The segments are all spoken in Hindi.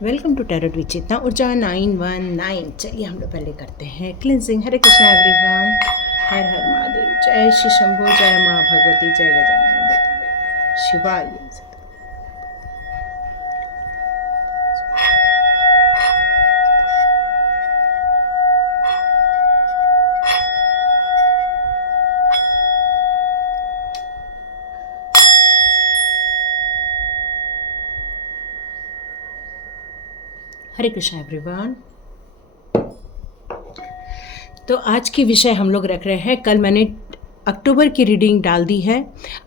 वेलकम टू टैरोट विद चेतना ऊर्जा 919। चलिए हम लोग पहले करते हैं क्लिनजिंग। हरे कृष्णा एवरीवन, हर हर महादेव। जय श्री शंभो, जय माँ भगवती, जय गजानन शिवाय। हरे कृष्णा एवरीवन। तो आज की विषय हम लोग रख रहे हैं, कल मैंने अक्टूबर की रीडिंग डाल दी है।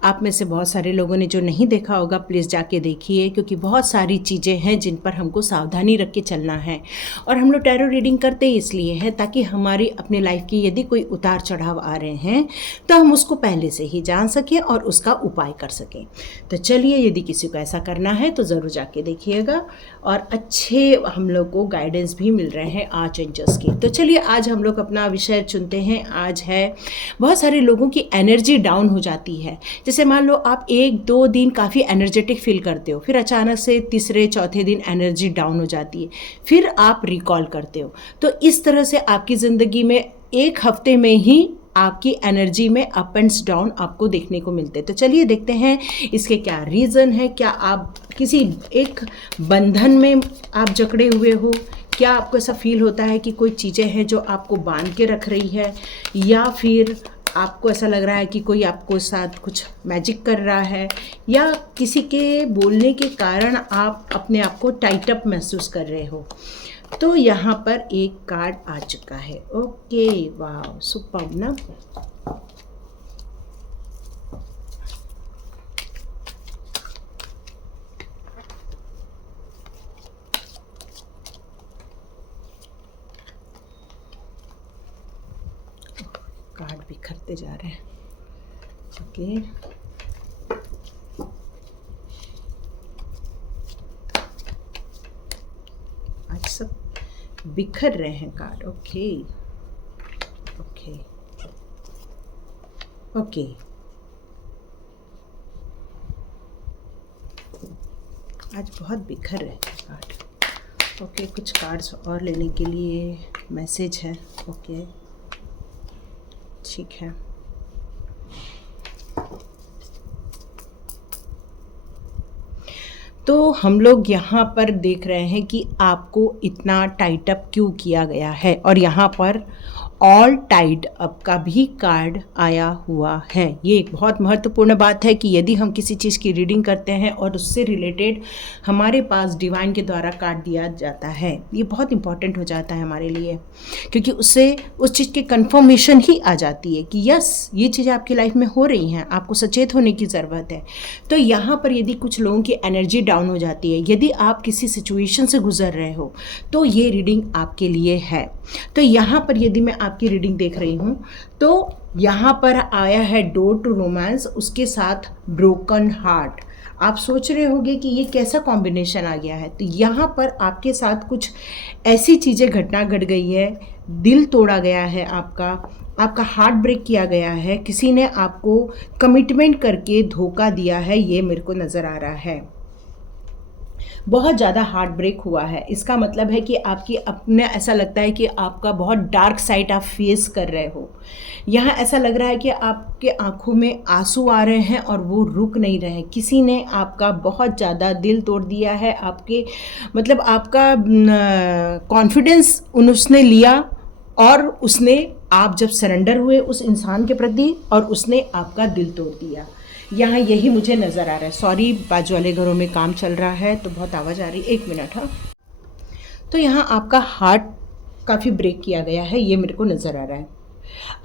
आप में से बहुत सारे लोगों ने जो नहीं देखा होगा प्लीज़ जाके देखिए, क्योंकि बहुत सारी चीज़ें हैं जिन पर हमको सावधानी रख के चलना है। और हम लोग टैरो रीडिंग करते ही इसलिए है ताकि हमारी अपने लाइफ की यदि कोई उतार चढ़ाव आ रहे हैं तो हम उसको पहले से ही जान सकें और उसका उपाय कर सकें। तो चलिए, यदि किसी को ऐसा करना है तो ज़रूर जाके देखिएगा। और अच्छे हम लोग को गाइडेंस भी मिल रहे हैं आर्च एंजल्स की। तो चलिए आज हम लोग अपना विषय चुनते हैं। आज है बहुत सारे लोगों की एनर्जी डाउन हो जाती है। जैसे मान लो आप 1-2 दिन काफ़ी एनर्जेटिक फील करते हो, फिर अचानक से तीसरे चौथे दिन एनर्जी डाउन हो जाती है, फिर आप रिकॉल करते हो। तो इस तरह से आपकी ज़िंदगी में एक हफ्ते में ही आपकी एनर्जी में अप एंड डाउन आपको देखने को मिलते हैं। तो चलिए देखते हैं इसके क्या रीज़न है। क्या आप किसी एक बंधन में आप जकड़े हुए हो? क्या आपको ऐसा फील होता है कि कोई चीज़ें हैं जो आपको बांध के रख रही है, या फिर आपको ऐसा लग रहा है कि कोई आपको साथ कुछ मैजिक कर रहा है, या किसी के बोलने के कारण आप अपने आप को टाइट अप महसूस कर रहे हो? तो यहाँ पर एक कार्ड आ चुका है। ओके, वाह, सुपर ना। कार्ड बिखरते जा रहे हैं। ओके, आज सब बिखर रहे हैं कार्ड। ओके ओके ओके, आज बहुत बिखर रहे हैं कार्ड। ओके, कुछ कार्ड्स और लेने के लिए मैसेज है। ओके, ठीक है। तो हम लोग यहाँ पर देख रहे हैं कि आपको इतना टाइट अप क्यों किया गया है, और यहाँ पर ऑल टाइड अप का भी कार्ड आया हुआ है। ये एक बहुत महत्वपूर्ण बात है कि यदि हम किसी चीज़ की रीडिंग करते हैं और उससे रिलेटेड हमारे पास डिवाइन के द्वारा कार्ड दिया जाता है, ये बहुत इंपॉर्टेंट हो जाता है हमारे लिए, क्योंकि उससे उस चीज़ की कंफर्मेशन ही आ जाती है कि यस, ये चीज़ें आपकी लाइफ में हो रही हैं, आपको सचेत होने की ज़रूरत है। तो यहाँ पर यदि कुछ लोगों की एनर्जी डाउन हो जाती है, यदि आप किसी सिचुएशन से गुजर रहे हो, तो ये रीडिंग आपके लिए है। तो यहाँ पर यदि मैं आपकी रीडिंग देख रही हूँ तो यहाँ पर आया है डोर टू रोमांस, उसके साथ ब्रोकन हार्ट। आप सोच रहे होंगे कि ये कैसा कॉम्बिनेशन आ गया है। तो यहाँ पर आपके साथ कुछ ऐसी चीज़ें घटना घट गई है, दिल तोड़ा गया है आपका हार्ट ब्रेक किया गया है, किसी ने आपको कमिटमेंट करके धोखा दिया है, ये मेरे को नज़र आ रहा है। बहुत ज़्यादा हार्ट ब्रेक हुआ है। इसका मतलब है कि आपकी अपने ऐसा लगता है कि आपका बहुत डार्क साइड आप फेस कर रहे हो। यहाँ ऐसा लग रहा है कि आपके आंखों में आंसू आ रहे हैं और वो रुक नहीं रहे हैं। किसी ने आपका बहुत ज़्यादा दिल तोड़ दिया है, आपके मतलब आपका कॉन्फिडेंस उसने लिया, और उसने, आप जब सरेंडर हुए उस इंसान के प्रति, और उसने आपका दिल तोड़ दिया। यहाँ यही मुझे नज़र आ रहा है। सॉरी, बाजू वाले घरों में काम चल रहा है तो बहुत आवाज़ आ रही है, 1 मिनट। हाँ, तो यहाँ आपका हार्ट काफ़ी ब्रेक किया गया है, ये मेरे को नज़र आ रहा है।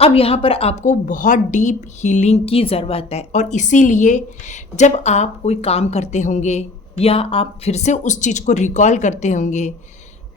अब यहाँ पर आपको बहुत डीप हीलिंग की ज़रूरत है, और इसीलिए जब आप कोई काम करते होंगे या आप फिर से उस चीज़ को रिकॉल करते होंगे,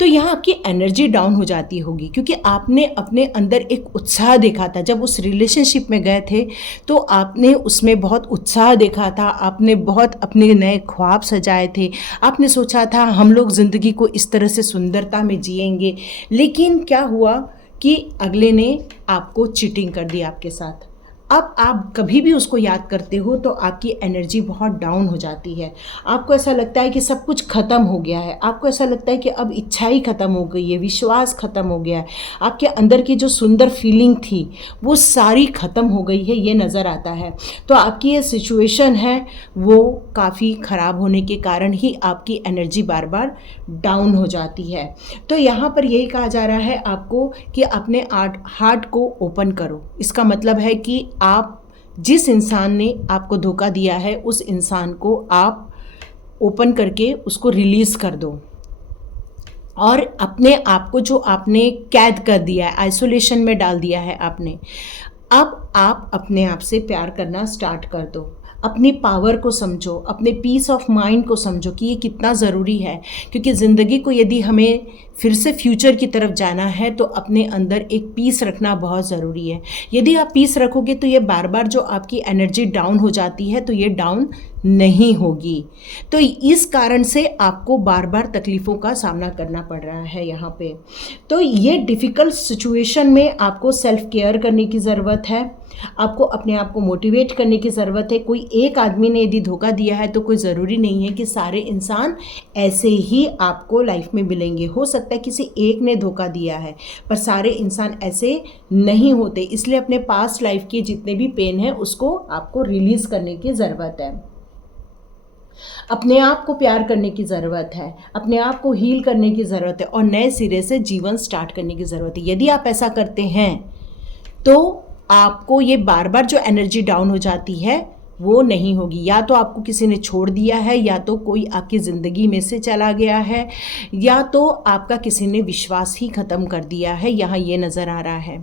तो यहाँ आपकी एनर्जी डाउन हो जाती होगी, क्योंकि आपने अपने अंदर एक उत्साह देखा था। जब उस रिलेशनशिप में गए थे तो आपने उसमें बहुत उत्साह देखा था, आपने बहुत अपने नए ख्वाब सजाए थे, आपने सोचा था हम लोग ज़िंदगी को इस तरह से सुंदरता में जिएंगे। लेकिन क्या हुआ कि अगले ने आपको चीटिंग कर दी आपके साथ। अब आप कभी भी उसको याद करते हो तो आपकी एनर्जी बहुत डाउन हो जाती है। आपको ऐसा लगता है कि सब कुछ ख़त्म हो गया है, आपको ऐसा लगता है कि अब इच्छा ही ख़त्म हो गई है, विश्वास ख़त्म हो गया है, आपके अंदर की जो सुंदर फीलिंग थी वो सारी ख़त्म हो गई है, ये नज़र आता है। तो आपकी ये सिचुएशन है वो काफ़ी ख़राब होने के कारण ही आपकी एनर्जी बार बार डाउन हो जाती है। तो यहाँ पर यही कहा जा रहा है आपको कि अपने हार्ट को ओपन करो। इसका मतलब है कि आप जिस इंसान ने आपको धोखा दिया है उस इंसान को आप ओपन करके उसको रिलीज़ कर दो, और अपने आप को जो आपने कैद कर दिया है, आइसोलेशन में डाल दिया है आपने, अब आप अपने आप से प्यार करना स्टार्ट कर दो। अपनी पावर को समझो, अपने पीस ऑफ माइंड को समझो कि ये कितना ज़रूरी है, क्योंकि ज़िंदगी को यदि हमें फिर से फ्यूचर की तरफ जाना है तो अपने अंदर एक पीस रखना बहुत ज़रूरी है। यदि आप पीस रखोगे तो ये बार बार जो आपकी एनर्जी डाउन हो जाती है तो ये डाउन नहीं होगी। तो इस कारण से आपको बार बार तकलीफ़ों का सामना करना पड़ रहा है यहाँ पे। तो ये डिफ़िकल्ट सिचुएशन में आपको सेल्फ केयर करने की ज़रूरत है, आपको अपने आप को मोटिवेट करने की ज़रूरत है। कोई एक आदमी ने यदि धोखा दिया है तो कोई ज़रूरी नहीं है कि सारे इंसान ऐसे ही आपको लाइफ में मिलेंगे। हो सकता है किसी एक ने धोखा दिया है, पर सारे इंसान ऐसे नहीं होते। इसलिए अपने पास्ट लाइफ के जितने भी पेन है उसको आपको रिलीज़ करने की ज़रूरत है। अपने आप को प्यार करने की ज़रूरत है, अपने आप को हील करने की ज़रूरत है, और नए सिरे से जीवन स्टार्ट करने की ज़रूरत है। यदि आप ऐसा करते हैं तो आपको ये बार बार जो एनर्जी डाउन हो जाती है वो नहीं होगी। या तो आपको किसी ने छोड़ दिया है, या तो कोई आपकी ज़िंदगी में से चला गया है, या तो आपका किसी ने विश्वास ही ख़त्म कर दिया है, यहाँ ये नज़र आ रहा है।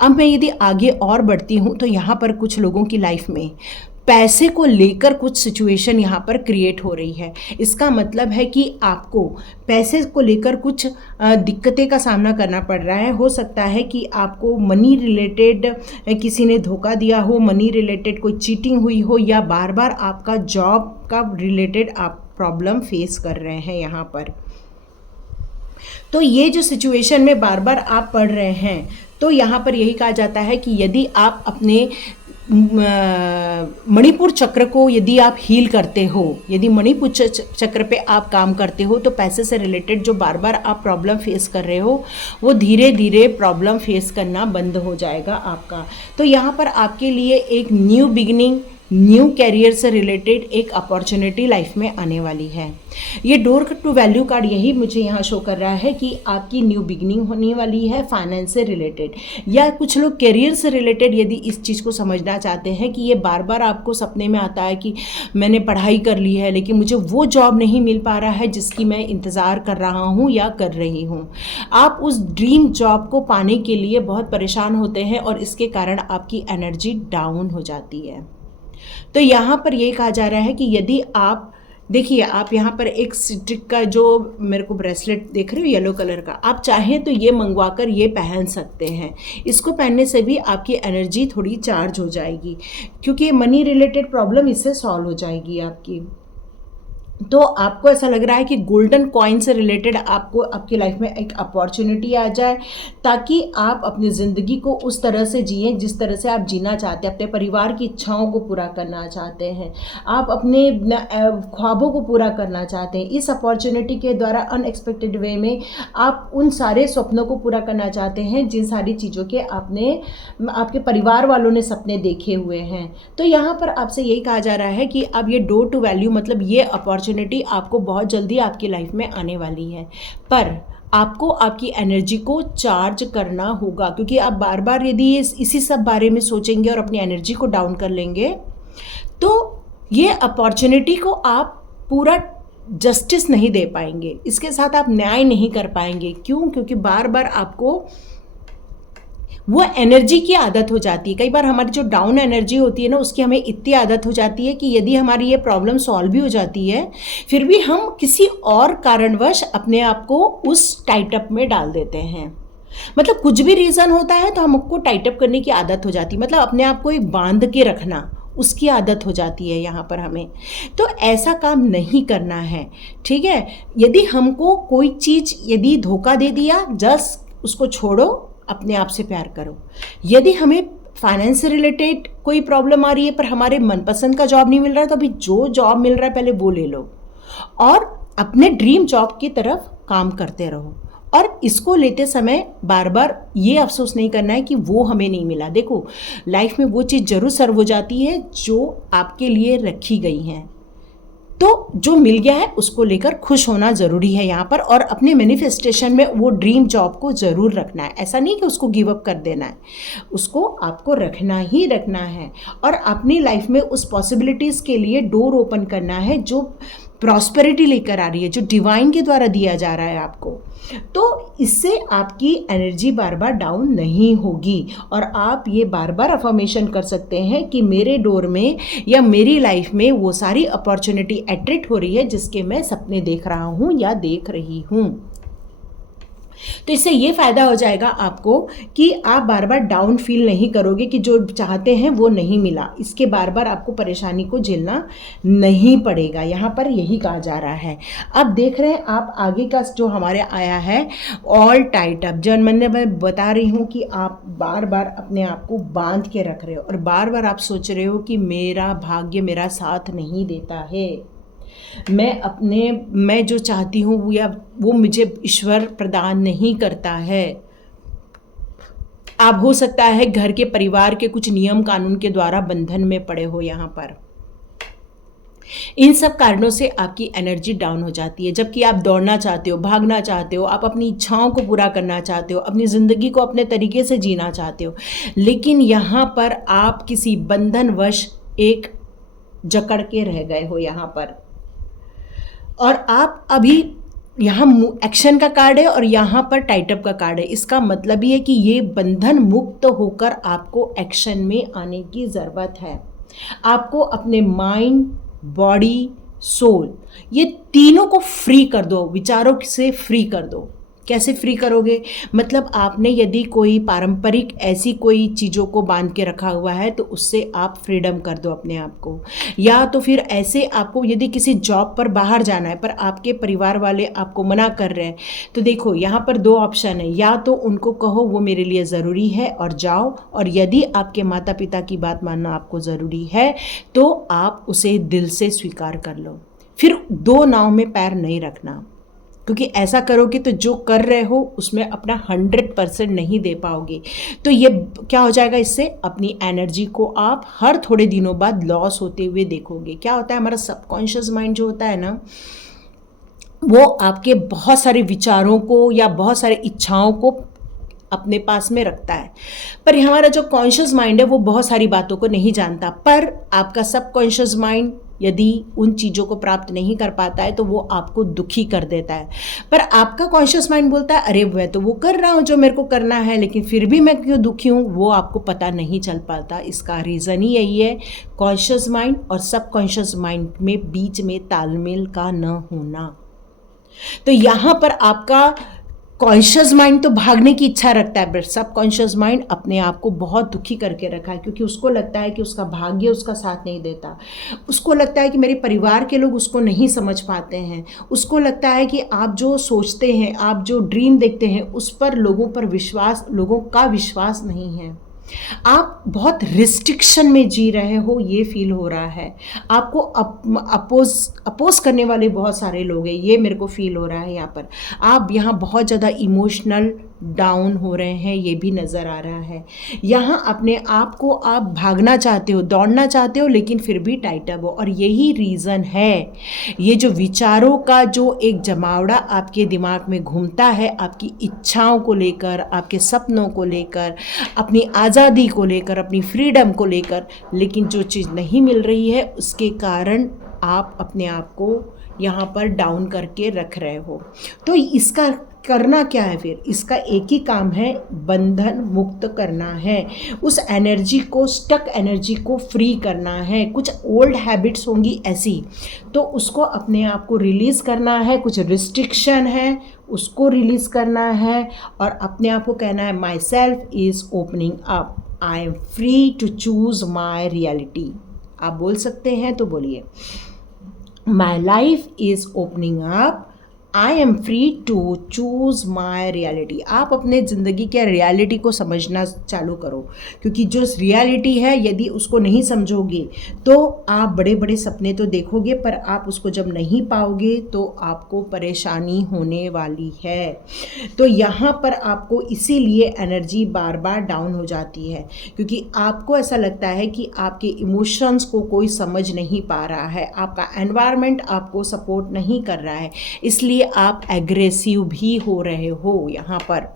अब मैं यदि आगे और बढ़ती हूँ तो यहाँ पर कुछ लोगों की लाइफ में पैसे को लेकर कुछ सिचुएशन यहाँ पर क्रिएट हो रही है। इसका मतलब है कि आपको पैसे को लेकर कुछ दिक्कतें का सामना करना पड़ रहा है। हो सकता है कि आपको मनी रिलेटेड किसी ने धोखा दिया हो, मनी रिलेटेड कोई चीटिंग हुई हो, या बार बार आपका जॉब का रिलेटेड आप प्रॉब्लम फेस कर रहे हैं यहाँ पर। तो ये जो सिचुएशन में बार बार आप पढ़ रहे हैं तो यहाँ पर यही कहा जाता है कि यदि आप अपने मणिपुर चक्र को यदि आप हील करते हो, यदि मणिपुर चक्र पे आप काम करते हो, तो पैसे से रिलेटेड जो बार बार आप प्रॉब्लम फेस कर रहे हो वो धीरे धीरे प्रॉब्लम फेस करना बंद हो जाएगा आपका। तो यहाँ पर आपके लिए एक न्यू बिगिनिंग, न्यू कैरियर से रिलेटेड एक अपॉर्चुनिटी लाइफ में आने वाली है। ये डोर टू वैल्यू कार्ड यही मुझे यहाँ शो कर रहा है कि आपकी न्यू बिगिनिंग होने वाली है फाइनेंस से रिलेटेड, या कुछ लोग कैरियर से रिलेटेड यदि इस चीज़ को समझना चाहते हैं कि ये बार बार आपको सपने में आता है कि मैंने पढ़ाई कर ली है लेकिन मुझे वो जॉब नहीं मिल पा रहा है जिसकी मैं इंतज़ार कर रहा हूँ या कर रही हूँ। आप उस ड्रीम जॉब को पाने के लिए बहुत परेशान होते हैं और इसके कारण आपकी एनर्जी डाउन हो जाती है। तो यहाँ पर ये कहा जा रहा है कि यदि आप देखिए, आप यहाँ पर एक स्टिक का जो मेरे को ब्रेसलेट देख रहे हो येलो कलर का, आप चाहें तो ये मंगवा कर ये पहन सकते हैं। इसको पहनने से भी आपकी एनर्जी थोड़ी चार्ज हो जाएगी, क्योंकि मनी रिलेटेड प्रॉब्लम इससे सॉल्व हो जाएगी आपकी। तो आपको ऐसा लग रहा है कि गोल्डन कॉइन से रिलेटेड आपको आपकी लाइफ में एक अपॉर्चुनिटी आ जाए, ताकि आप अपनी ज़िंदगी को उस तरह से जिएं जिस तरह से आप जीना चाहते हैं, अपने परिवार की इच्छाओं को पूरा करना चाहते हैं, आप अपने ख्वाबों को पूरा करना चाहते हैं। इस अपॉर्चुनिटी के द्वारा अनएक्सपेक्टेड वे में आप उन सारे सपनों को पूरा करना चाहते हैं जिन सारी चीज़ों के आपके परिवार वालों ने सपने देखे हुए हैं। तो यहाँ पर आपसे यही कहा जा रहा है कि अब ये डोर टू वैल्यू मतलब ये अपॉर्चुनिटी आपको बहुत जल्दी आपकी लाइफ में आने वाली है, पर आपको आपकी एनर्जी को चार्ज करना होगा, क्योंकि आप बार बार यदि इसी सब बारे में सोचेंगे और अपनी एनर्जी को डाउन कर लेंगे तो ये अपॉर्चुनिटी को आप पूरा जस्टिस नहीं दे पाएंगे, इसके साथ आप न्याय नहीं कर पाएंगे। क्यों? क्योंकि बार बार आपको वो एनर्जी की आदत हो जाती है। कई बार हमारी जो डाउन एनर्जी होती है ना, उसकी हमें इतनी आदत हो जाती है कि यदि हमारी ये प्रॉब्लम सॉल्व भी हो जाती है फिर भी हम किसी और कारणवश अपने आप को उस टाइटअप में डाल देते हैं। मतलब कुछ भी रीज़न होता है तो हमको टाइटअप करने की आदत हो जाती है, मतलब अपने आप को एक बांध के रखना, उसकी आदत हो जाती है यहाँ पर हमें। तो ऐसा काम नहीं करना है, ठीक है। यदि हमको कोई चीज़ यदि धोखा दे दिया, जस्ट उसको छोड़ो, अपने आप से प्यार करो। यदि हमें फाइनेंस से रिलेटेड कोई प्रॉब्लम आ रही है पर हमारे मनपसंद का जॉब नहीं मिल रहा है, तो अभी जो जॉब मिल रहा है पहले वो ले लो और अपने ड्रीम जॉब की तरफ काम करते रहो। और इसको लेते समय बार बार ये अफसोस नहीं करना है कि वो हमें नहीं मिला। देखो, लाइफ में वो चीज़ जरूर सर्व हो जाती है जो आपके लिए रखी गई हैं, तो जो मिल गया है उसको लेकर खुश होना ज़रूरी है यहाँ पर। और अपने मैनिफेस्टेशन में वो ड्रीम जॉब को ज़रूर रखना है। ऐसा नहीं कि उसको गिव अप कर देना है, उसको आपको रखना ही रखना है और अपनी लाइफ में उस पॉसिबिलिटीज़ के लिए डोर ओपन करना है जो प्रॉस्पेरिटी लेकर आ रही है, जो डिवाइन के द्वारा दिया जा रहा है आपको। तो इससे आपकी एनर्जी बार बार डाउन नहीं होगी और आप ये बार बार अफर्मेशन कर सकते हैं कि मेरे डोर में या मेरी लाइफ में वो सारी अपॉर्चुनिटी अट्रैक्ट हो रही है जिसके मैं सपने देख रहा हूँ या देख रही हूँ। तो इससे ये फ़ायदा हो जाएगा आपको कि आप बार बार डाउन फील नहीं करोगे कि जो चाहते हैं वो नहीं मिला। इसके बार बार आपको परेशानी को झेलना नहीं पड़ेगा, यहाँ पर यही कहा जा रहा है। अब देख रहे हैं आप आगे का जो हमारे आया है ऑल टाइट अप। जब मैं बता रही हूँ कि आप बार बार अपने आप को बांध के रख रहे हो और बार बार आप सोच रहे हो कि मेरा भाग्य मेरा साथ नहीं देता है, मैं जो चाहती हूँ या वो मुझे ईश्वर प्रदान नहीं करता है। आप हो सकता है घर के परिवार के कुछ नियम कानून के द्वारा बंधन में पड़े हो। यहाँ पर इन सब कारणों से आपकी एनर्जी डाउन हो जाती है, जबकि आप दौड़ना चाहते हो, भागना चाहते हो, आप अपनी इच्छाओं को पूरा करना चाहते हो, अपनी ज़िंदगी को अपने तरीके से जीना चाहते हो, लेकिन यहाँ पर आप किसी बंधनवश एक जकड़ के रह गए हो यहाँ पर। और आप अभी यहाँ एक्शन का कार्ड है और यहाँ पर टाइटअप का कार्ड है। इसका मतलब ये है कि ये बंधन मुक्त होकर आपको एक्शन में आने की ज़रूरत है। आपको अपने माइंड, बॉडी, सोल, ये तीनों को फ्री कर दो, विचारों से फ्री कर दो। कैसे फ्री करोगे? मतलब आपने यदि कोई पारंपरिक ऐसी कोई चीज़ों को बांध के रखा हुआ है तो उससे आप फ्रीडम कर दो अपने आप को। या तो फिर ऐसे आपको यदि किसी जॉब पर बाहर जाना है पर आपके परिवार वाले आपको मना कर रहे हैं, तो देखो यहाँ पर दो ऑप्शन है। या तो उनको कहो वो मेरे लिए ज़रूरी है और जाओ, और यदि आपके माता पिता की बात मानना आपको ज़रूरी है तो आप उसे दिल से स्वीकार कर लो। फिर दो नाव में पैर नहीं रखना, क्योंकि ऐसा करोगे तो जो कर रहे हो उसमें अपना 100% नहीं दे पाओगे। तो ये क्या हो जाएगा, इससे अपनी एनर्जी को आप हर थोड़े दिनों बाद लॉस होते हुए देखोगे। क्या होता है, हमारा सबकॉन्शियस माइंड जो होता है ना, वो आपके बहुत सारे विचारों को या बहुत सारे इच्छाओं को अपने पास में रखता है, पर हमारा जो कॉन्शियस माइंड है वो बहुत सारी बातों को नहीं जानता। पर आपका सबकॉन्शियस माइंड यदि उन चीज़ों को प्राप्त नहीं कर पाता है तो वो आपको दुखी कर देता है। पर आपका कॉन्शियस माइंड बोलता है अरे मैं तो वो कर रहा हूँ जो मेरे को करना है, लेकिन फिर भी मैं क्यों दुखी हूँ, वो आपको पता नहीं चल पाता। इसका रीज़न ही यही है, कॉन्शियस माइंड और सबकॉन्शियस माइंड में बीच में तालमेल का न होना। तो यहाँ पर आपका कॉन्शियस माइंड तो भागने की इच्छा रखता है, बट सब कॉन्शियस माइंड अपने आप को बहुत दुखी करके रखा है, क्योंकि उसको लगता है कि उसका भाग्य उसका साथ नहीं देता। उसको लगता है कि मेरे परिवार के लोग उसको नहीं समझ पाते हैं। उसको लगता है कि आप जो सोचते हैं, आप जो ड्रीम देखते हैं, उस पर लोगों का विश्वास नहीं है। आप बहुत रिस्ट्रिक्शन में जी रहे हो, ये फील हो रहा है। आपको अपोज करने वाले बहुत सारे लोग हैं, ये मेरे को फील हो रहा है। यहाँ पर आप यहाँ बहुत ज़्यादा इमोशनल डाउन हो रहे हैं, ये भी नज़र आ रहा है। यहाँ अपने आप को आप भागना चाहते हो, दौड़ना चाहते हो, लेकिन फिर भी टाइट अप हो। और यही रीज़न है, ये जो विचारों का जो एक जमावड़ा आपके दिमाग में घूमता है, आपकी इच्छाओं को लेकर, आपके सपनों को लेकर, अपनी आज़ादी को लेकर, अपनी फ्रीडम को लेकर, लेकिन जो चीज़ नहीं मिल रही है उसके कारण आप अपने आप को यहाँ पर डाउन करके रख रहे हो। तो इसका करना क्या है फिर? इसका एक ही काम है, बंधन मुक्त करना है। उस एनर्जी को, स्टक एनर्जी को फ्री करना है। कुछ ओल्ड हैबिट्स होंगी ऐसी, तो उसको अपने आप को रिलीज़ करना है। कुछ रिस्ट्रिक्शन है उसको रिलीज़ करना है और अपने आप को कहना है myself is opening up, I am free to choose my reality. आप बोल सकते हैं तो बोलिए, my life is opening up, I am free to choose my reality. आप अपने ज़िंदगी के रियलिटी को समझना चालू करो, क्योंकि जो रियलिटी है यदि उसको नहीं समझोगे तो आप बड़े बड़े सपने तो देखोगे, पर आप उसको जब नहीं पाओगे तो आपको परेशानी होने वाली है। तो यहाँ पर आपको इसीलिए एनर्जी बार बार डाउन हो जाती है, क्योंकि आपको ऐसा लगता है कि आपके इमोशंस को कोई समझ नहीं पा रहा है, आपका एनवायरनमेंट आपको सपोर्ट नहीं कर रहा है, इसलिए आप एग्रेसिव भी हो रहे हो। यहाँ पर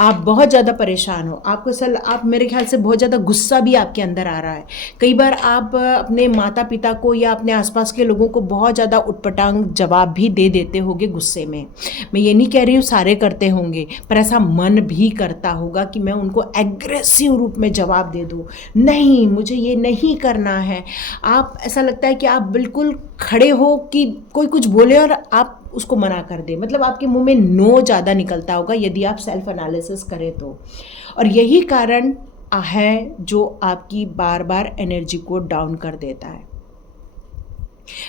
आप बहुत ज़्यादा परेशान हो, आपको आप मेरे ख्याल से बहुत ज़्यादा गुस्सा भी आपके अंदर आ रहा है। कई बार आप अपने माता पिता को या अपने आसपास के लोगों को बहुत ज़्यादा उटपटांग जवाब भी दे देते होगे गुस्से में। मैं ये नहीं कह रही हूँ सारे करते होंगे, पर ऐसा मन भी करता होगा कि मैं उनको एग्रेसिव रूप में जवाब दे दूँ, नहीं मुझे ये नहीं करना है। आप ऐसा लगता है कि आप बिल्कुल खड़े हो कि कोई कुछ बोले और आप उसको मना कर दे, मतलब आपके मुंह में नो ज़्यादा निकलता होगा यदि आप सेल्फ एनालिसिस करें तो। और यही कारण है जो आपकी बार बार एनर्जी को डाउन कर देता है,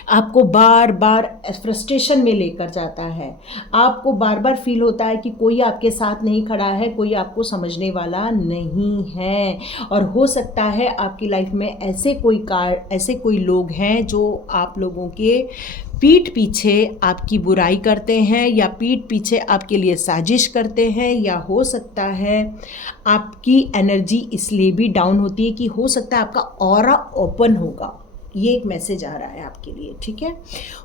आपको बार बार फ्रस्ट्रेशन में लेकर जाता है, आपको बार बार फील होता है कि कोई आपके साथ नहीं खड़ा है, कोई आपको समझने वाला नहीं है। और हो सकता है आपकी लाइफ में ऐसे कोई लोग हैं जो आप लोगों के पीठ पीछे आपकी बुराई करते हैं या पीठ पीछे आपके लिए साजिश करते हैं, या हो सकता है आपकी एनर्जी इसलिए भी डाउन होती है कि हो सकता है आपका ऑरा ओपन होगा। ये एक मैसेज आ रहा है आपके लिए, ठीक है।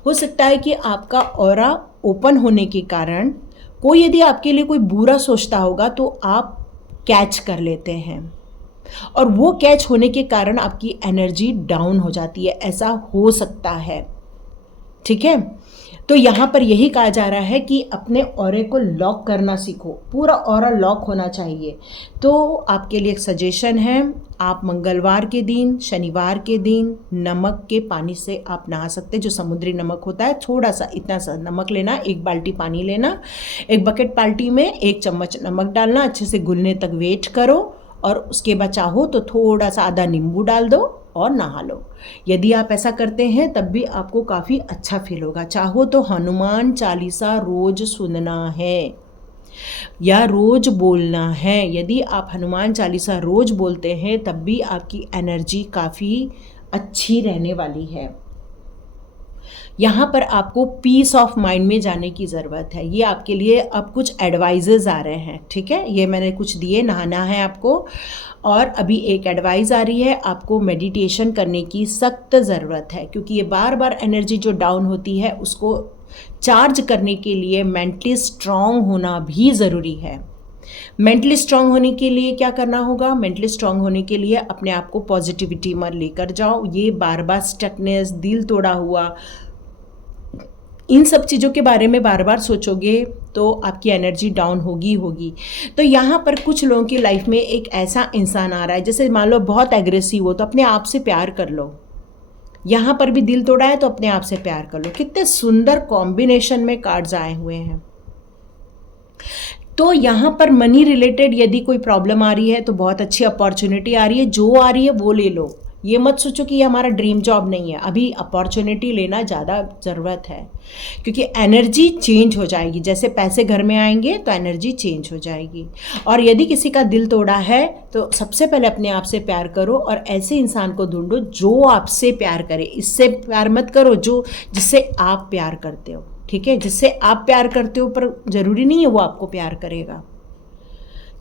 हो सकता है कि आपका ऑरा ओपन होने के कारण कोई यदि आपके लिए कोई बुरा सोचता होगा तो आप कैच कर लेते हैं, और वो कैच होने के कारण आपकी एनर्जी डाउन हो जाती है, ऐसा हो सकता है, ठीक है। तो यहाँ पर यही कहा जा रहा है कि अपने ऑरे को लॉक करना सीखो, पूरा ऑरा लॉक होना चाहिए। तो आपके लिए एक सजेशन है, आप मंगलवार के दिन, शनिवार के दिन नमक के पानी से आप नहा सकते हैं। जो समुद्री नमक होता है, थोड़ा सा इतना सा नमक लेना, 1 बाल्टी पानी लेना, 1 बकेट बाल्टी में 1 चम्मच नमक डालना, अच्छे से घुलने तक वेट करो, और उसके बाद चाहो तो थोड़ा सा आधा नींबू डाल दो और नहा लो। यदि आप ऐसा करते हैं तब भी आपको काफ़ी अच्छा फील होगा। चाहो तो हनुमान चालीसा रोज सुनना है या रोज बोलना है। यदि आप हनुमान चालीसा रोज बोलते हैं तब भी आपकी एनर्जी काफ़ी अच्छी रहने वाली है। यहाँ पर आपको पीस ऑफ माइंड में जाने की ज़रूरत है। ये आपके लिए अब कुछ एडवाइजेज़ आ रहे हैं, ठीक है। ये मैंने कुछ दिए, नहाना है आपको, और अभी एक एडवाइस आ रही है, आपको मेडिटेशन करने की सख्त ज़रूरत है, क्योंकि ये बार बार एनर्जी जो डाउन होती है उसको चार्ज करने के लिए मेंटली स्ट्रांग होना भी ज़रूरी है। मेंटली स्ट्रांग होने के लिए क्या करना होगा? मेंटली स्ट्रांग होने के लिए अपने आप को पॉजिटिविटी में लेकर जाओ। ये बार बार स्टकनेस, दिल तोड़ा हुआ, इन सब चीज़ों के बारे में बार बार सोचोगे तो आपकी एनर्जी डाउन होगी। तो यहाँ पर कुछ लोगों की लाइफ में एक ऐसा इंसान आ रहा है, जैसे मान लो बहुत एग्रेसिव हो तो अपने आप से प्यार कर लो। यहाँ पर भी दिल तोड़ा है तो अपने आप से प्यार कर लो। कितने सुंदर कॉम्बिनेशन में कार्ड्स आए हुए हैं। तो यहाँ पर मनी रिलेटेड यदि कोई प्रॉब्लम आ रही है तो बहुत अच्छी अपॉर्चुनिटी आ रही है, जो आ रही है वो ले लो। ये मत सोचो कि ये हमारा ड्रीम जॉब नहीं है, अभी अपॉर्चुनिटी लेना ज़्यादा ज़रूरत है, क्योंकि एनर्जी चेंज हो जाएगी। जैसे पैसे घर में आएंगे तो एनर्जी चेंज हो जाएगी। और यदि किसी का दिल तोड़ा है तो सबसे पहले अपने आप से प्यार करो और ऐसे इंसान को ढूंढो जो आपसे प्यार करे। इससे प्यार मत करो जिससे आप प्यार करते हो, ठीक है। जिससे आप प्यार करते हो पर ज़रूरी नहीं है वो आपको प्यार करेगा।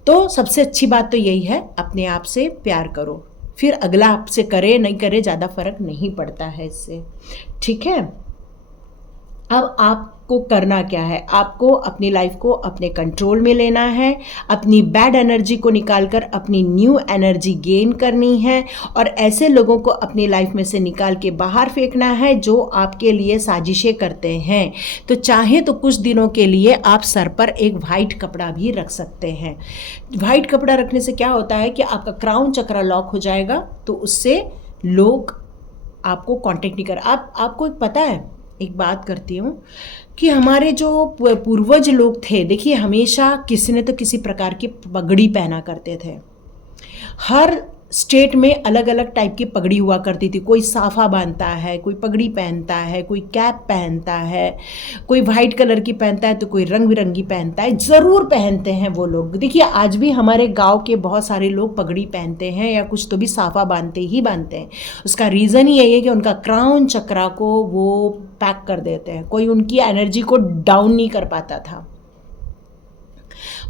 तो सबसे अच्छी बात तो यही है, अपने आप से प्यार करो, फिर अगला आपसे करे नहीं करे ज़्यादा फर्क नहीं पड़ता है इससे, ठीक है। अब आपको करना क्या है? आपको अपनी लाइफ को अपने कंट्रोल में लेना है, अपनी बैड एनर्जी को निकालकर अपनी न्यू एनर्जी गेन करनी है, और ऐसे लोगों को अपनी लाइफ में से निकाल के बाहर फेंकना है जो आपके लिए साजिशें करते हैं। तो चाहे तो कुछ दिनों के लिए आप सर पर एक वाइट कपड़ा भी रख सकते हैं। वाइट कपड़ा रखने से क्या होता है कि आपका क्राउन चक्र लॉक हो जाएगा, तो उससे लोग आपको कांटेक्ट नहीं कर। आपको एक पता है, एक बात करती हूँ कि हमारे जो पूर्वज लोग थे, देखिए हमेशा किसी न तो किसी प्रकार की पगड़ी पहना करते थे। हर स्टेट में अलग अलग टाइप की पगड़ी हुआ करती थी। कोई साफा बांधता है, कोई पगड़ी पहनता है, कोई कैप पहनता है, कोई वाइट कलर की पहनता है, तो कोई रंग बिरंगी पहनता है। ज़रूर पहनते हैं वो लोग। देखिए आज भी हमारे गांव के बहुत सारे लोग पगड़ी पहनते हैं या कुछ तो भी साफा बांधते ही बांधते हैं। उसका रीज़न ही यही है कि उनका क्राउन चक्रा को वो पैक कर देते हैं, कोई उनकी एनर्जी को डाउन नहीं कर पाता था।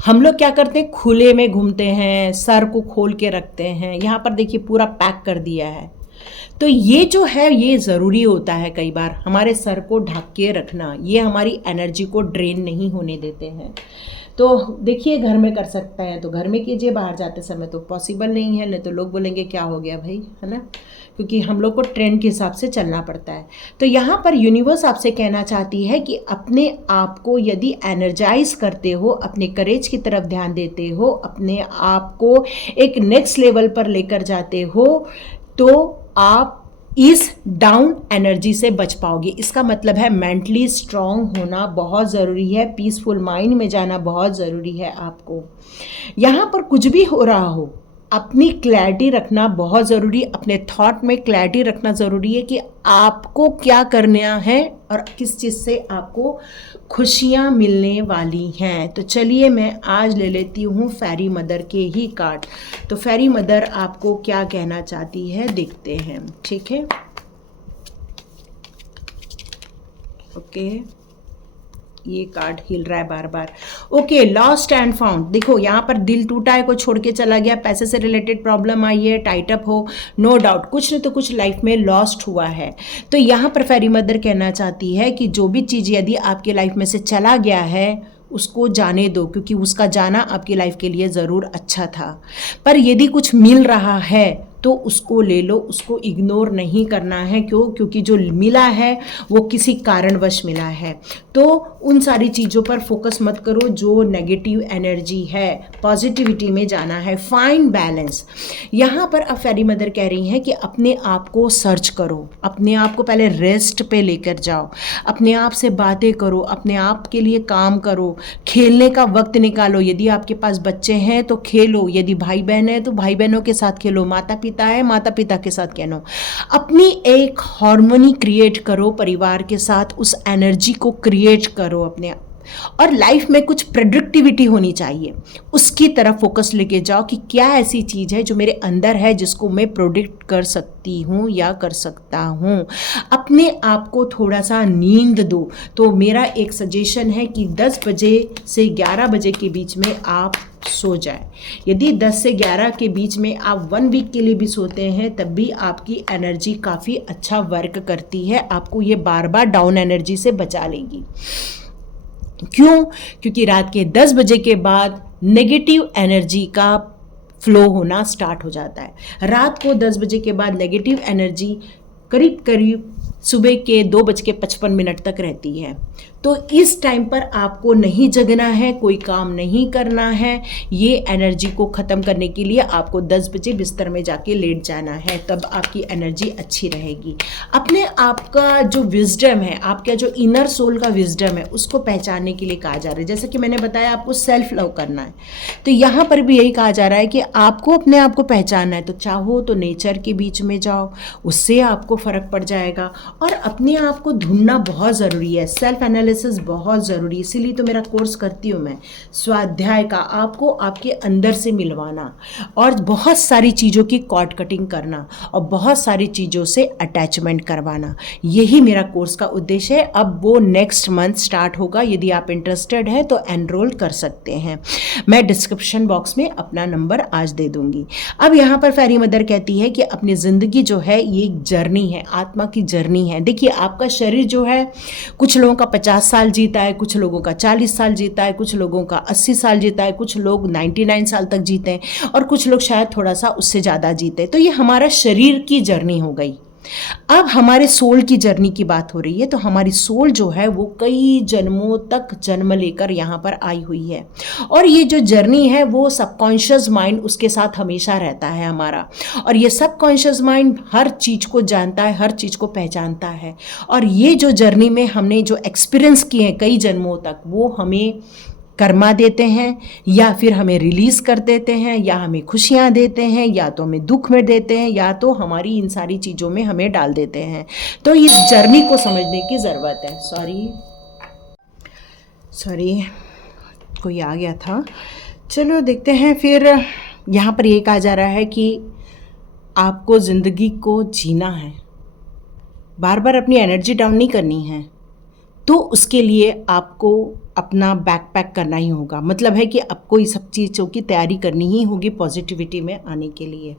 हम लोग क्या करते हैं, खुले में घूमते हैं, सर को खोल के रखते हैं। यहाँ पर देखिए पूरा पैक कर दिया है। तो ये जो है ये ज़रूरी होता है कई बार हमारे सर को ढक के रखना, ये हमारी एनर्जी को ड्रेन नहीं होने देते हैं। तो देखिए घर में कर सकते हैं तो घर में कीजिए, बाहर जाते समय तो पॉसिबल नहीं है, नहीं तो लोग बोलेंगे क्या हो गया भाई, है ना, क्योंकि हम लोग को ट्रेंड के हिसाब से चलना पड़ता है। तो यहाँ पर यूनिवर्स आपसे कहना चाहती है कि अपने आप को यदि एनर्जाइज करते हो, अपने करेज की तरफ ध्यान देते हो, अपने आप को एक नेक्स्ट लेवल पर लेकर जाते हो, तो आप इस डाउन एनर्जी से बच पाओगे। इसका मतलब है मेंटली स्ट्रांग होना बहुत ज़रूरी है, पीसफुल माइंड में जाना बहुत ज़रूरी है आपको। यहाँ पर कुछ भी हो रहा हो, अपनी क्लैरिटी रखना बहुत ज़रूरी, अपने थॉट में क्लैरिटी रखना ज़रूरी है कि आपको क्या करना है और किस चीज़ से आपको खुशियाँ मिलने वाली हैं। तो चलिए मैं आज ले लेती हूँ फेरी मदर के ही कार्ड। तो फेरी मदर आपको क्या कहना चाहती है देखते हैं, ठीक है। ओके, ये कार्ड हिल रहा है बार बार। Okay, lost and found. देखो यहाँ पर दिल टूटा है, कोई छोड़ के चला गया, पैसे से रिलेटेड प्रॉब्लम आई है, टाइट अप हो, नो डाउट कुछ नहीं तो कुछ लाइफ में लॉस्ट हुआ है। तो यहाँ पर फेरी मदर कहना चाहती है कि जो भी चीज़ यदि आपके लाइफ में से चला गया है उसको जाने दो, क्योंकि उसका जाना आपकी लाइफ के लिए ज़रूर अच्छा था। पर यदि कुछ मिल रहा है तो उसको ले लो, उसको इग्नोर नहीं करना है। क्योंकि जो मिला है वो किसी कारणवश मिला है। तो उन सारी चीज़ों पर फोकस मत करो जो नेगेटिव एनर्जी है, पॉजिटिविटी में जाना है, फाइंड बैलेंस। यहाँ पर अब फेरी मदर कह रही हैं कि अपने आप को सर्च करो, अपने आप को पहले रेस्ट पे लेकर जाओ, अपने आप से बातें करो, अपने आप के लिए काम करो, खेलने का वक्त निकालो। यदि आपके पास बच्चे हैं तो खेलो, यदि भाई बहन है तो भाई बहनों के साथ खेलो, माता पिता है माता पिता के साथ खेलो। अपनी एक हार्मोनी क्रिएट करो परिवार के साथ, उस एनर्जी को क्रिएट करो अपने। और लाइफ में कुछ प्रोडक्टिविटी होनी चाहिए, उसकी तरफ फोकस लेके जाओ कि क्या ऐसी चीज़ है जो मेरे अंदर है जिसको मैं प्रोडक्ट कर सकती हूँ या कर सकता हूँ। अपने आप को थोड़ा सा नींद दो। तो मेरा एक सजेशन है कि 10 बजे से 11 बजे के बीच में आप सो जाए। यदि 10 से 11 के बीच में आप 1 वीक के लिए भी सोते हैं तब भी आपकी एनर्जी काफ़ी अच्छा वर्क करती है, आपको ये बार बार डाउन एनर्जी से बचा लेगी। क्यों? क्योंकि रात के 10 बजे के बाद नेगेटिव एनर्जी का फ्लो होना स्टार्ट हो जाता है। रात को 10 बजे के बाद नेगेटिव एनर्जी करीब करीब सुबह के 2:55 तक रहती है। तो इस टाइम पर आपको नहीं जगना है, कोई काम नहीं करना है। ये एनर्जी को ख़त्म करने के लिए आपको 10 बजे बिस्तर में जाके लेट जाना है, तब आपकी एनर्जी अच्छी रहेगी। अपने आप का जो विजडम है, आपका जो इनर सोल का विजडम है, उसको पहचानने के लिए कहा जा रहा है। जैसे कि मैंने बताया आपको सेल्फ लव करना है, तो यहाँ पर भी यही कहा जा रहा है कि आपको अपने आप को पहचानना है। तो चाहो तो नेचर के बीच में जाओ, उससे आपको फ़र्क पड़ जाएगा। और अपने आप को ढूंढना बहुत ज़रूरी है, सेल्फ एनालिसिस बहुत ज़रूरी है। इसीलिए तो मेरा कोर्स करती हूँ मैं, स्वाध्याय का, आपको आपके अंदर से मिलवाना और बहुत सारी चीज़ों की कॉर्ड कटिंग करना और बहुत सारी चीज़ों से अटैचमेंट करवाना, यही मेरा कोर्स का उद्देश्य है। अब वो नेक्स्ट मंथ स्टार्ट होगा, यदि आप इंटरेस्टेड हैं तो एनरोल कर सकते हैं। मैं डिस्क्रिप्शन बॉक्स में अपना नंबर आज दे दूँगी। अब यहाँ पर फेरी मदर कहती है कि अपनी ज़िंदगी जो है ये एक जर्नी है, आत्मा की जर्नी है। देखिए आपका शरीर जो है, कुछ लोगों का 50 साल जीता है, कुछ लोगों का 40 साल जीता है, कुछ लोगों का 80 साल जीता है, कुछ लोग 99 साल तक जीते हैं और कुछ लोग शायद थोड़ा सा उससे ज़्यादा जीते हैं। तो ये हमारा शरीर की जर्नी हो गई। अब हमारे सोल की जर्नी की बात हो रही है। तो हमारी सोल जो है वो कई जन्मों तक जन्म लेकर यहाँ पर आई हुई है और ये जो जर्नी है वो सबकॉन्शियस माइंड उसके साथ हमेशा रहता है हमारा। और ये सबकॉन्शियस माइंड हर चीज़ को जानता है, हर चीज़ को पहचानता है। और ये जो जर्नी में हमने जो एक्सपीरियंस किए हैं कई जन्मों तक, वो हमें कर्मा देते हैं, या फिर हमें रिलीज़ कर देते हैं, या हमें खुशियाँ देते हैं, या तो हमें दुख में देते हैं, या तो हमारी इन सारी चीज़ों में हमें डाल देते हैं। तो इस जर्नी को समझने की ज़रूरत है। सॉरी कोई आ गया था। चलो देखते हैं। फिर यहाँ पर ये कहा जा रहा है कि आपको ज़िंदगी को जीना है, बार बार अपनी एनर्जी डाउन नहीं करनी है। तो उसके लिए आपको अपना बैकपैक करना ही होगा। मतलब है कि आपको ये सब चीज़ों की तैयारी करनी ही होगी पॉजिटिविटी में आने के लिए।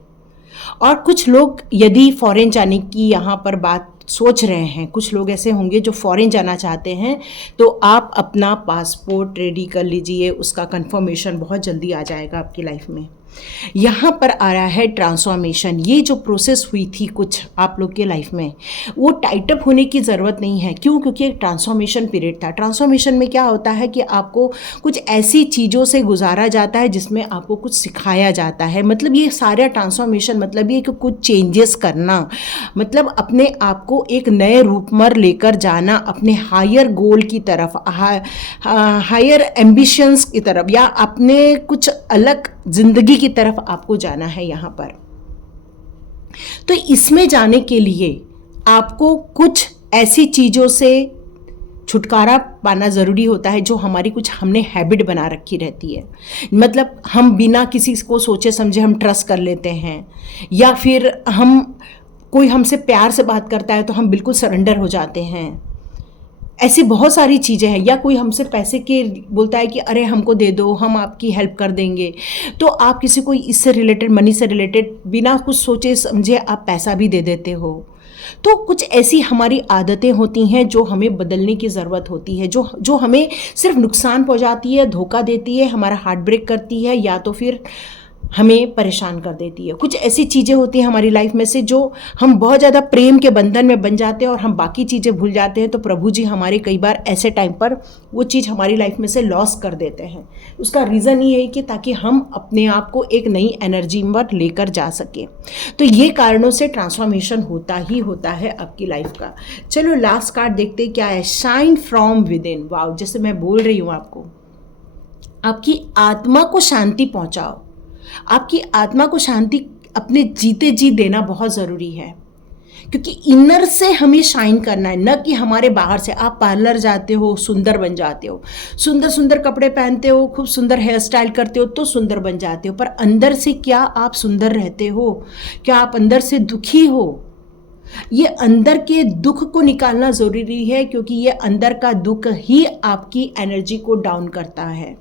और कुछ लोग यदि फॉरेन जाने की यहाँ पर बात सोच रहे हैं, कुछ लोग ऐसे होंगे जो फॉरेन जाना चाहते हैं, तो आप अपना पासपोर्ट रेडी कर लीजिए, उसका कंफर्मेशन बहुत जल्दी आ जाएगा आपकी लाइफ में। यहाँ पर आ रहा है ट्रांसफॉर्मेशन। ये जो प्रोसेस हुई थी कुछ आप लोग के लाइफ में, वो टाइटअप होने की ज़रूरत नहीं है। क्यों? क्योंकि एक ट्रांसफॉर्मेशन पीरियड था। ट्रांसफॉर्मेशन में क्या होता है कि आपको कुछ ऐसी चीज़ों से गुजारा जाता है जिसमें आपको कुछ सिखाया जाता है। मतलब ये सारा ट्रांसफॉर्मेशन मतलब ये कि कुछ चेंजेस करना, मतलब अपने आप को एक नए रूप में लेकर जाना, अपने हायर गोल की तरफ, हायर एम्बिशंस की तरफ, या अपने कुछ अलग जिंदगी की तरफ आपको जाना है यहाँ पर। तो इसमें जाने के लिए आपको कुछ ऐसी चीज़ों से छुटकारा पाना ज़रूरी होता है जो हमारी कुछ हमने हैबिट बना रखी रहती है। मतलब हम बिना किसी को सोचे समझे हम ट्रस्ट कर लेते हैं, या फिर हम कोई हमसे प्यार से बात करता है तो हम बिल्कुल सरेंडर हो जाते हैं। ऐसी बहुत सारी चीज़ें हैं। या कोई हमसे पैसे के बोलता है कि अरे हमको दे दो, हम आपकी हेल्प कर देंगे, तो आप किसी को इससे रिलेटेड, मनी से रिलेटेड, बिना कुछ सोचे समझे आप पैसा भी दे देते हो। तो कुछ ऐसी हमारी आदतें होती हैं जो हमें बदलने की ज़रूरत होती है, जो हमें सिर्फ नुकसान पहुंचाती है, धोखा देती है, हमारा हार्ट ब्रेक करती है, या तो फिर हमें परेशान कर देती है। कुछ ऐसी चीज़ें होती हैं हमारी लाइफ में से जो हम बहुत ज़्यादा प्रेम के बंधन में बन जाते हैं और हम बाकी चीज़ें भूल जाते हैं। तो प्रभु जी हमारे कई बार ऐसे टाइम पर वो चीज़ हमारी लाइफ में से लॉस कर देते हैं। उसका रीज़न ये है कि ताकि हम अपने आप को एक नई एनर्जी में लेकर जा सकें। तो ये कारणों से ट्रांसफॉर्मेशन होता ही होता है आपकी लाइफ का। चलो लास्ट कार्ड देखते क्या है। Shine from with in. Wow, जैसे मैं बोल रही हूँ आपको, आपकी आत्मा को शांति पहुँचाओ। आपकी आत्मा को शांति अपने जीते जी देना बहुत ज़रूरी है, क्योंकि इनर से हमें शाइन करना है, न कि हमारे बाहर से। आप पार्लर जाते हो, सुंदर बन जाते हो, सुंदर सुंदर कपड़े पहनते हो, खूब सुंदर हेयर स्टाइल करते हो तो सुंदर बन जाते हो, पर अंदर से क्या आप सुंदर रहते हो? क्या आप अंदर से दुखी हो? ये अंदर के दुख को निकालना ज़रूरी है, क्योंकि ये अंदर का दुख ही आपकी एनर्जी को डाउन करता है।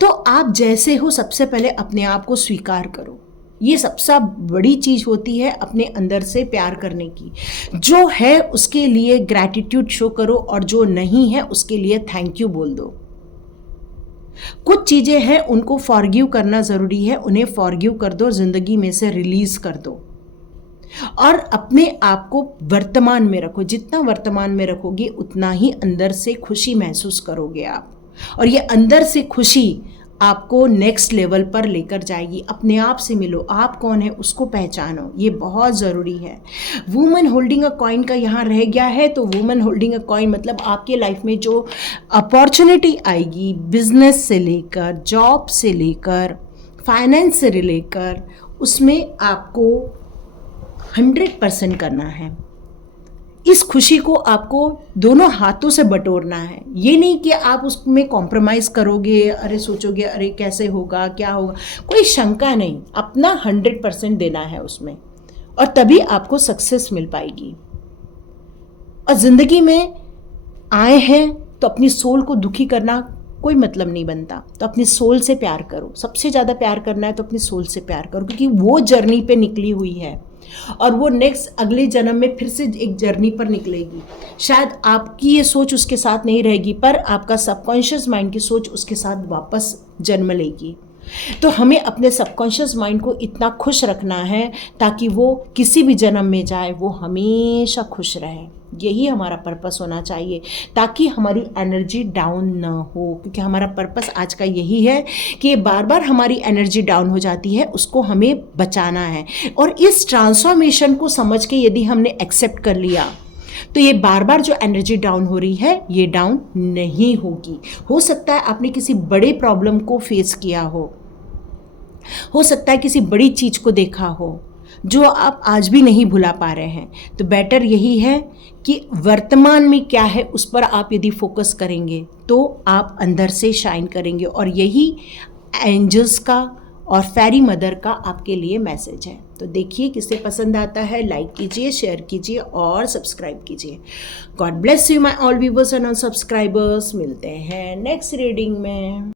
तो आप जैसे हो सबसे पहले अपने आप को स्वीकार करो। ये सबसे बड़ी चीज़ होती है अपने अंदर से प्यार करने की। जो है उसके लिए ग्रैटिट्यूड शो करो, और जो नहीं है उसके लिए थैंक यू बोल दो। कुछ चीज़ें हैं उनको फॉरगिव करना ज़रूरी है, उन्हें फॉरगिव कर दो, ज़िंदगी में से रिलीज़ कर दो, और अपने आप को वर्तमान में रखो। जितना वर्तमान में रखोगे उतना ही अंदर से खुशी महसूस करोगे आप, और ये अंदर से खुशी आपको नेक्स्ट लेवल पर लेकर जाएगी। अपने आप से मिलो, आप कौन है उसको पहचानो, ये बहुत ज़रूरी है। वुमन होल्डिंग अ कॉइन का यहाँ रह गया है, तो वुमन होल्डिंग अ कॉइन मतलब आपके लाइफ में जो अपॉर्चुनिटी आएगी, बिजनेस से लेकर, जॉब से लेकर, फाइनेंस से लेकर, उसमें आपको 100% करना है। इस खुशी को आपको दोनों हाथों से बटोरना है। ये नहीं कि आप उसमें कॉम्प्रोमाइज़ करोगे, अरे सोचोगे अरे कैसे होगा, क्या होगा, कोई शंका नहीं, अपना 100% देना है उसमें, और तभी आपको सक्सेस मिल पाएगी। और ज़िंदगी में आए हैं तो अपनी सोल को दुखी करना कोई मतलब नहीं बनता। तो अपनी सोल से प्यार करो, सबसे ज़्यादा प्यार करना है तो अपनी सोल से प्यार करो, क्योंकि वो जर्नी पे निकली हुई है, और वो नेक्स्ट अगले जन्म में फिर से एक जर्नी पर निकलेगी। शायद आपकी ये सोच उसके साथ नहीं रहेगी, पर आपका सबकॉन्शियस माइंड की सोच उसके साथ वापस जन्म लेगी। तो हमें अपने सबकॉन्शियस माइंड को इतना खुश रखना है ताकि वो किसी भी जन्म में जाए वो हमेशा खुश रहे। यही हमारा पर्पस होना चाहिए, ताकि हमारी एनर्जी डाउन ना हो, क्योंकि हमारा पर्पस आज का यही है कि बार बार हमारी एनर्जी डाउन हो जाती है, उसको हमें बचाना है। और इस ट्रांसफॉर्मेशन को समझ के यदि हमने एक्सेप्ट कर लिया तो ये बार बार जो एनर्जी डाउन हो रही है ये डाउन नहीं होगी। हो सकता है आपने किसी बड़े प्रॉब्लम को फेस किया हो सकता है किसी बड़ी चीज़ को देखा हो जो आप आज भी नहीं भुला पा रहे हैं। तो बेटर यही है कि वर्तमान में क्या है उस पर आप यदि फोकस करेंगे तो आप अंदर से शाइन करेंगे, और यही एंजल्स का और फेरी मदर का आपके लिए मैसेज है। तो देखिए किसे पसंद आता है, लाइक कीजिए, शेयर कीजिए और सब्सक्राइब कीजिए। God bless you my all viewers and all subscribers. मिलते हैं नेक्स्ट रीडिंग में।